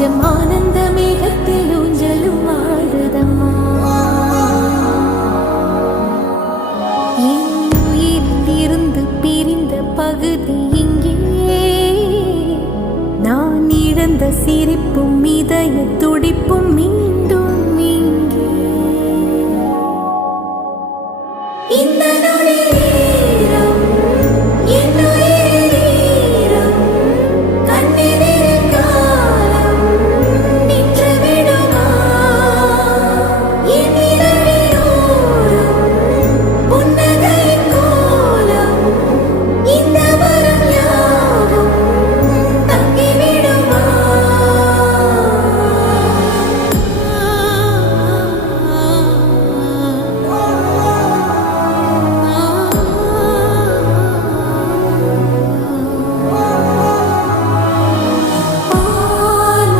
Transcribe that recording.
நெஞ்சம் ஆனந்த மேகத்தில் ஊஞ்சலும் ஆடுதம்மா. என் உயிரிலிருந்து பிரிந்த பகுதி இங்கே, நான் இழந்த சிரிப்பும் இதய துடிப்பும்